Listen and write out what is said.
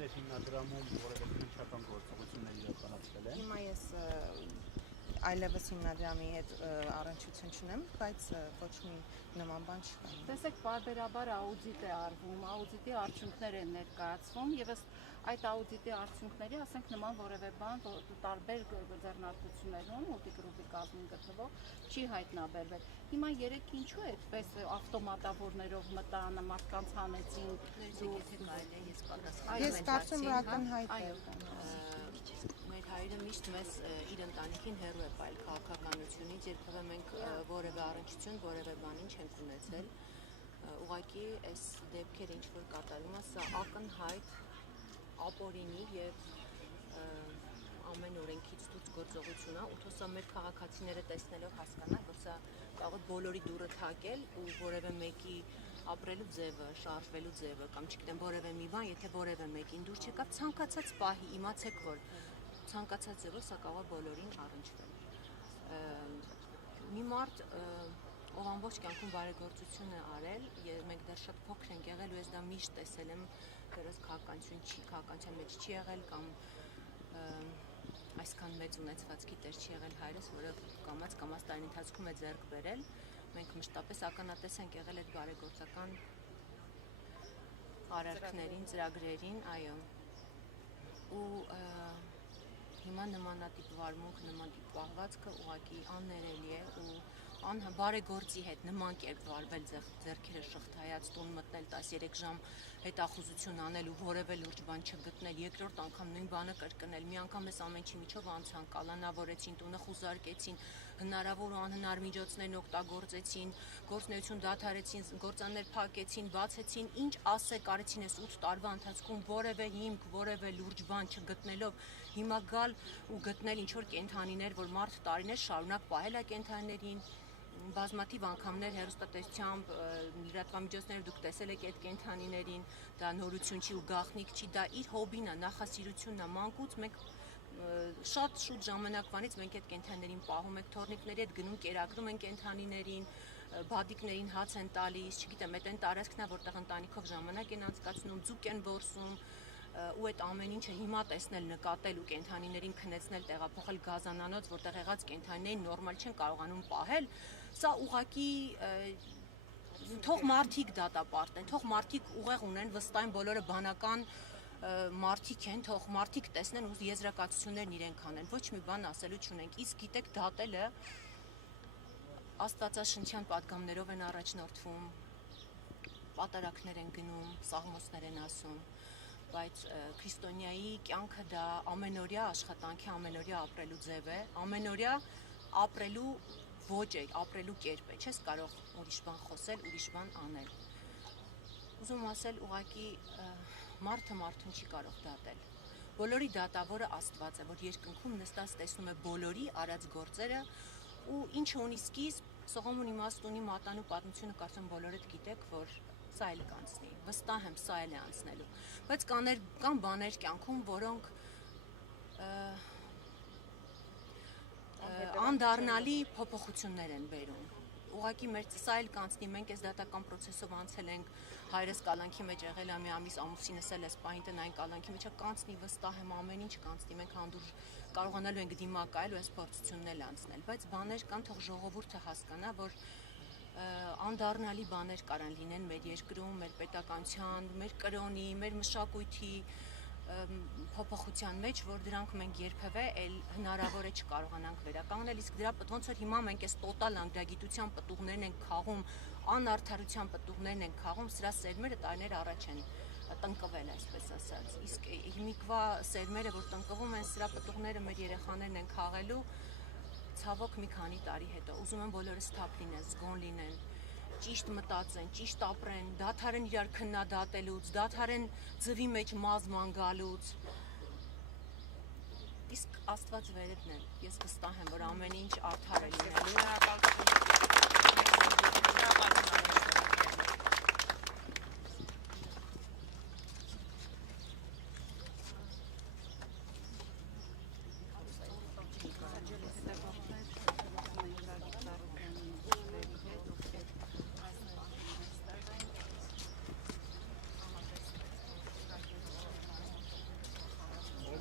ձեր հիմնադրամում որևէ քննչական գործողություններ իրականացվել են։ Հիմա ես այլևս հիմնադրամի հետ առնչություն չունեմ, բայց ոչ մի նման բան չկա։ Տեսեք, պարբերաբար աուդիտ է արվում, աուդիտի արդյունքներ են ներկայացվում եւ ըստ այդ աուդիտի արդյունքների, ասենք նման որևէ բան տարբեր ձեռնարկություններում մուլտիգրուպի կազմում գտնվող չի հայտնաբերվել։ Հիմա երեք ինչու է այդպես ավտոմատավորներով մտան, մարդկանց հանեցին, Ես կարծում եմ ակնհայտ է։ Մեր հայրը միշտ մեզ իր ընտանիքին հեռու է պայել քաղաքականությունից, երբևէ մենք որևէ առնչություն, որևէ բանին չենք ունեցել։ Ուղղակի այս դեպքերը ինչ որ կատարվում է, սա ակնհայտ ապօրինի եւ ամեն օրենքից դուրս գործողություն է, ու թող մեր քաղաքացիները տեսնելով հասկանան, որ սա կարող է բոլորի դուռը թակել ու որևէ մեկի ապրելու ձևը, շարժվելու ձևը կամ չգիտեմ որևէ մի բան, եթե որևէ մեկին դուր չեկավ, ցանկացած պահի իմացեք, որ ցանկացած ձևով սա կարող է բոլորին առնչվել։ Մի մարդ, ով ամբողջ կյանքում բարեգործություն է արել, եւ մենք դեռ շատ փոքր ենք եղել ու ես դա միշտ տեսել եմ, դեռ քաղաքականության մեջ չի եղել կամ այսքան մեծ ունեցվածքի տեր չի եղել հայրս, որը կամաց տարին ընթացքում է ձեռք բերել, մենք մշտապես ականատես ենք եղել այդ բարեգործական արարքներին, ծրագրերին, այո, ու հիմա նմանատիպ վարմունք, նմանատիպ պահվածքը ուղղակի աններելի է ու բարեգործի հետ նման կերպ վարվել, ձեռքերը շղթայած, տուն մտնել 13 ժամ հետախուզություն անել ու որևէ լուրջ բան չգտնել, երկրորդ անգամ նույն բանը կրկնել, մի անգամ էս ամեն ինչի միջով անցան, կալանավորեցին, տունը խուզարկեցին, հնարավոր ու անհնար միջոցներն օգտագործեցին, գործունեություն դադարեցին, գործարաններ փակեցին, բացեցին, ինչ ասեք արեցին այս 8 տարվա ընթացքում որևէ հիմք, որևէ լուրջ բան չգտնելով, հիմա գալ ու գտնել ինչ որ կենդանիներ, որ մարդ տարիներ շարունակ պահել է կենդանիներին, բազմաթիվ անգամներ հեռուստատեսությամբ, լրատվամիջոցներով դուք տեսել եք այդ կենդանիներին, դա նորություն չի ու գաղտնիք չի, դա իր հոբին է, նախասիրությունն է, մանկուց մենք շատ շուտ ժամանակվանից մենք այդ կենդանիներին պահում ենք, թորնիկների հետ գնում կերակրում են կենդանիներին, բադիկներին հաց են տալիս, չգիտեմ, այդ այն տարածքն է, որտեղ ընտանիքով ժամանակ են անցկացնում, ձուկ են որսում, ու այդ ամեն ինչը հիմա տեսնել, նկատել ու կենդանիներին քնեցնել, տեղափոխել գազանանոց, որտեղ եղած կենդանիներին նորմալ չեն կարողանում պահել, սա ուղղակի թող մարդիկ դատապարտեն, թող մարդիկ ուղեղ ունեն, վստահ են բոլորը բանական մարդիկ են, թող մարդիկ տեսնեն ու եզրակացություններն իրենք անեն, ոչ մի բան ասելու չունենք, իսկ գիտեք դատելը աստվածաշնչյան պատգամներով են առաջնորդվում, պատարակներ են գնում, սաղմոսներ են ասում, բայց քրիստոնյայի կյանքը դա ամենօրյա աշխատանքի, ամենօրյա ապրելու ձև է, ամենօրյա ապրելու ոճ է, ապրելու կերպ է, չես կարող ուրիշ բան խոսել, ուրիշ բան անել։ Ուզում ասել ուղղակի մարդը մարդուն չի կարող դատել։ Բոլորի դատավորը Աստված է, որ երկնքում նստած տեսնում է բոլորի արած գործերը ու ինչը ունի սկիզբ, սողոմոն իմաստ ունի, մատանու պատմությունը կարծում բոլորդ գիտեք, որ սա էլ կանցնի, վստահ եմ սա էլ է անցնելու, բայց կան բաներ կյանքում, որոնք անդառնալի փոփոխություններ են բերում, ուղղակի մեր սա էլ կանցնի, մենք այս դատական պրոցեսով անցել ենք, հայրս կալանքի մեջ եղել է մի ամիս, ամուսինս էլ էս պահին տնային կալանքի մեջ կանցնի, վստահ եմ ամեն ինչ կանցնի, մենք անդուր կարողանալու ենք դիմակայել ու այս փորձությունն էլ անցնել, բայց բաներ կան, թող ժողովուրդը հասկանա, որ անդառնալի բաներ կարան լինեն մեր երկրում, մեր պետականության, մեր կրոնի, մեր մշակույթի փոփոխության մեջ, որ դրանք մենք երբևէ էլ հնարավոր է չկարողանանք վերականգնել, իսկ դրա ոնց որ հիմա մենք այս տոտալ անգրագիտության պտուղներն ենք քաղում, անարդարության պտուղներն ենք քաղում, սրա սերմերը տարիներ առաջ են տնկվել, այսպես ասած, իսկ հիմիկվա սերմերը, որ տնկվում են, սրա պտուղները մեր երեխաներն են քաղելու, ցավոք մի քանի տարի հետո, ուզում եմ բոլորը սթափ լինեն, զգոն լինեն, ճիշտ մտածեն, ճիշտ ապրեն, դադարեն իրար քննադատելուց, դադարեն ձվի մեջ մազման գալուց, իսկ Աստված վերևն է, ես վստահ եմ, որ ամեն ինչ արդար է լինելու։